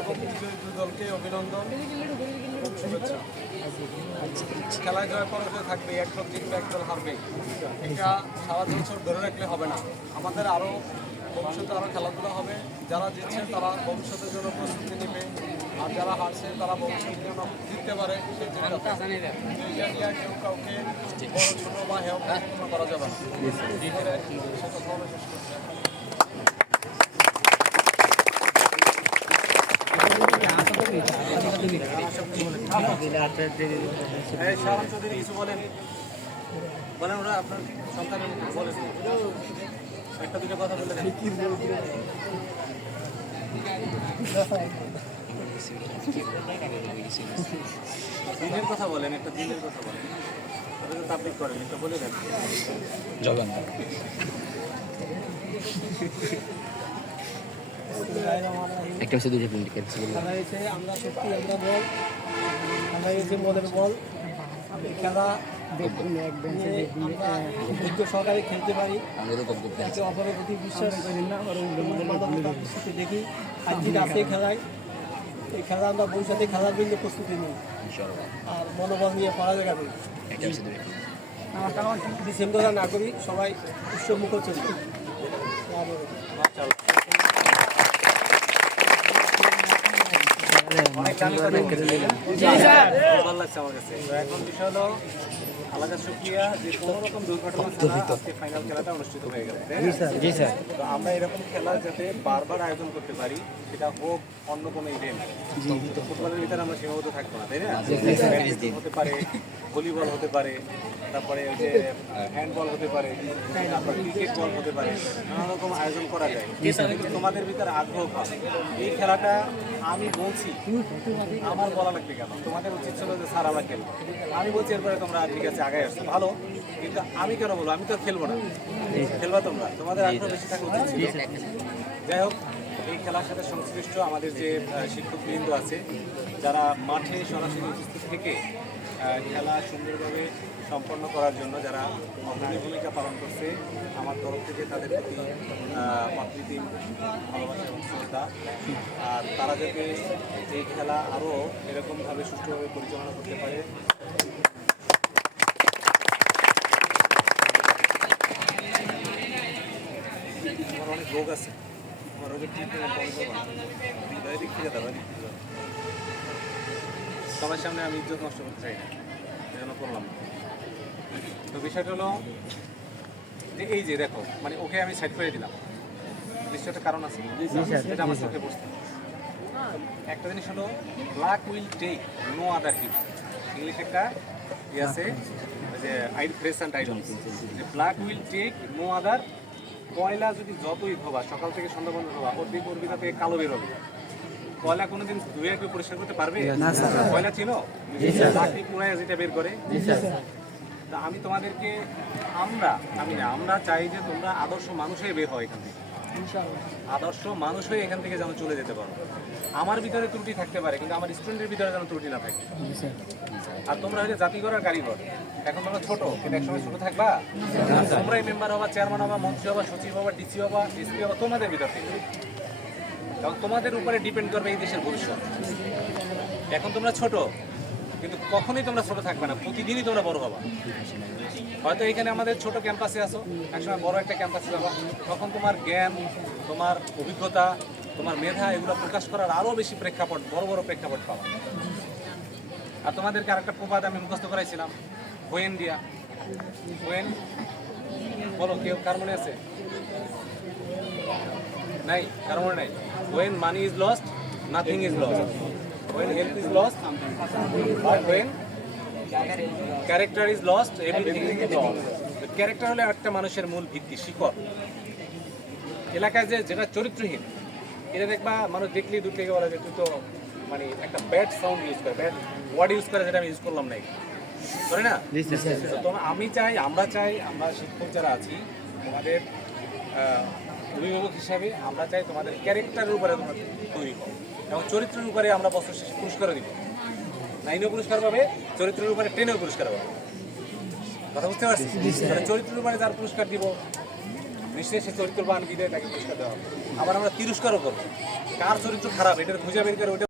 এবং অভিনন্দন খেলায় জয় পরাজয় থাকবে এক দল জিতবে এক হারবে এটা সারা বছর ধরে রাখলে হবে না আমাদের আরও ভবিষ্যতে আরও খেলাধুলা হবে যারা জিতছে তারা ভবিষ্যতের জন্য প্রস্তুতি নেবে আর যারা হারছে তারা ভবিষ্যতের জন্য জিততে পারে কেউ কাউকে বড় ছোট বা হেয় করা যাবে না। বলেন ওরা আপনার একটা দুটো কথা বলে দেন দিনের কথা বলেন একটা দিনের কথা বলেন করেন এটা একটা হচ্ছে দুটো হয়েছে আমরা সত্যি আমরা বল আমরা হয়েছে মনের বল এই খেলা ধৈর্য সহকারে খেলতে পারি। দেখি। খেলায়, এই খেলা আমরা খেলার জন্য প্রস্তুতি নিই। আর নিয়ে করি ডিসেম্বর না করি, সবাই উৎসব মুখর চলবে আমরা এরকম খেলা যাতে বারবার আয়োজন করতে পারি সেটা হোক অন্য কোনো ইভেন্ট ফুটবলের ভিতরে আমরা সীমাবদ্ধ থাকব না তাই না হতে পারে ভলিবল হতে পারে তারপরে ওই যে হ্যান্ডবল হতে পারে তারপর ক্রিকেট বল হতে পারে নানা রকম আয়োজন করা যায় তোমাদের ভিতরে আগ্রহ কম এই খেলাটা আমি বলছি আমার বলা লাগবে কেন? তোমাদের উচিত ছিল যে, স্যার, আমরা খেলব। আমি বলছি, এরপরে তোমরা ঠিক আছে আগে আসছো ভালো, কিন্তু আমি কেন বলব? আমি তো খেলব না। খেলবা তোমরা। তোমাদের আগ্রহ বেশি থাকা উচিত ছিল। যাই হোক, এই খেলার সাথে সংশ্লিষ্ট আমাদের যে শিক্ষকবৃন্দ আছে, যারা মাঠে সরাসরি উপস্থিত থেকে খেলা সুন্দরভাবে সম্পন্ন করার জন্য যারা অগ্রণী ভূমিকা পালন করছে, আমার তরফ থেকে তাদের প্রতি অকৃত্রিম ভালোবাসা এবং শ্রদ্ধা। আর তারা যাতে এই খেলা আরও এরকমভাবে সুষ্ঠুভাবে পরিচালনা করতে পারে। আমার অনেক রোগ আছে। আমার রোগের ট্রিটমেন্ট বন্ধ ডাইরেক্ট ফিরে দেবো সবার সামনে আমি ইজ্জত নষ্ট করতে চাই না। এজন্য করলাম। তো বিষয়টা হলো যে এই যে দেখো মানে ওকে আমি সাইড করে দিলাম। নিশ্চয় একটা কারণ আছে। যেটা আমার চোখে পড়ছে। একটা জিনিস হলো black will take no other tip English একটা ই আছে যে আইড ফ্রেস অ্যান্ড আইডলস যে black will take no other কয়লা যদি যতই ধোবা সকাল থেকে সন্ধ্যা পর্যন্ত ধোবা ওর ভিতর থেকে কালো বেরোবে কয়লা কোনোদিন ধুয়ে কেউ পরিষ্কার করতে পারবে? কয়লা চিনো মাটি পুরায় যেটা বের করে। তা আমি তোমাদেরকে আমরা আমি না আমরা চাই যে তোমরা আদর্শ মানুষ হয়ে বের হয় এখান থেকে। আদর্শ মানুষ হয়ে এখান থেকে যেন চলে যেতে পারো। আমার ভিতরে ত্রুটি থাকতে পারে কিন্তু আমার স্টুডেন্টের ভিতরে যেন ত্রুটি না থাকে। আর তোমরা হচ্ছে জাতিঘর আর কারিগর। এখন তোমরা ছোট কিন্তু একসময় ছোট থাকবা? আর তোমরাই মেম্বার হবা চেয়ারম্যান হবা মন্ত্রী হবা সচিব হবা ডিসি হবা এসপি হবা তোমাদের ভিতর থেকে। কারণ তোমাদের উপরে ডিপেন্ড করবে এই দেশের ভবিষ্যৎ। এখন তোমরা ছোট, কিন্তু কখনোই তোমরা ছোট থাকবে না, প্রতিদিনই তোমরা বড় হবা। হয়তো এখানে আমাদের ছোট ক্যাম্পাসে আসো একসময় বড় একটা ক্যাম্পাসে যাব, তখন তোমার জ্ঞান, তোমার অভিজ্ঞতা, তোমার মেধা, এগুলো প্রকাশ করার আরও বেশি প্রেক্ষাপট, বড় বড় প্রেক্ষাপট পাবা। আর তোমাদেরকে আরেকটা প্রবাদ আমি মুখস্থ করাইছিলাম, হোয়েন দিয়া। হোয়েন, বলো, কেউ কার মনে আছে? নাই কার মনে নাই? When money is lost nothing is lost when health is lost but when character is lost everything is lost character হলো একটা মানুষের মূল ভিত্তি শিকড়। এলাকায় যে যেটা চরিত্রহীন এটা দেখবা মানুষ দেখলেই দূর থেকে বলে যে তুই তো মানে একটা ব্যাড সাউন্ড ইউজ করে ব্যাড ওয়ার্ড ইউজ করে যেটা আমি ইউজ করলাম না? করে না তো আমি চাই আমরা চাই আমরা শিক্ষক যারা আছি তোমাদের আহ, অভিভাবক হিসাবে আমরা চাই তোমাদের ক্যারেক্টারের উপরে তোমরা তৈরি করো এবং চরিত্রের উপরে আমরা বছর শেষে পুরস্কারও দিব। নাইনেও পুরস্কার পাবে, চরিত্রের উপরে টেনেও পুরস্কার পাবে। কথা বুঝতে পারছি? চরিত্রের উপরে যার পুরস্কার দিব, নিশ্চয়ই সে চরিত্রবান বিদায় তাকে পুরস্কার দেওয়া হবে। আবার আমরা তিরস্কারও করব। কার চরিত্র খারাপ এটা খুঁজে বের করে ওইটা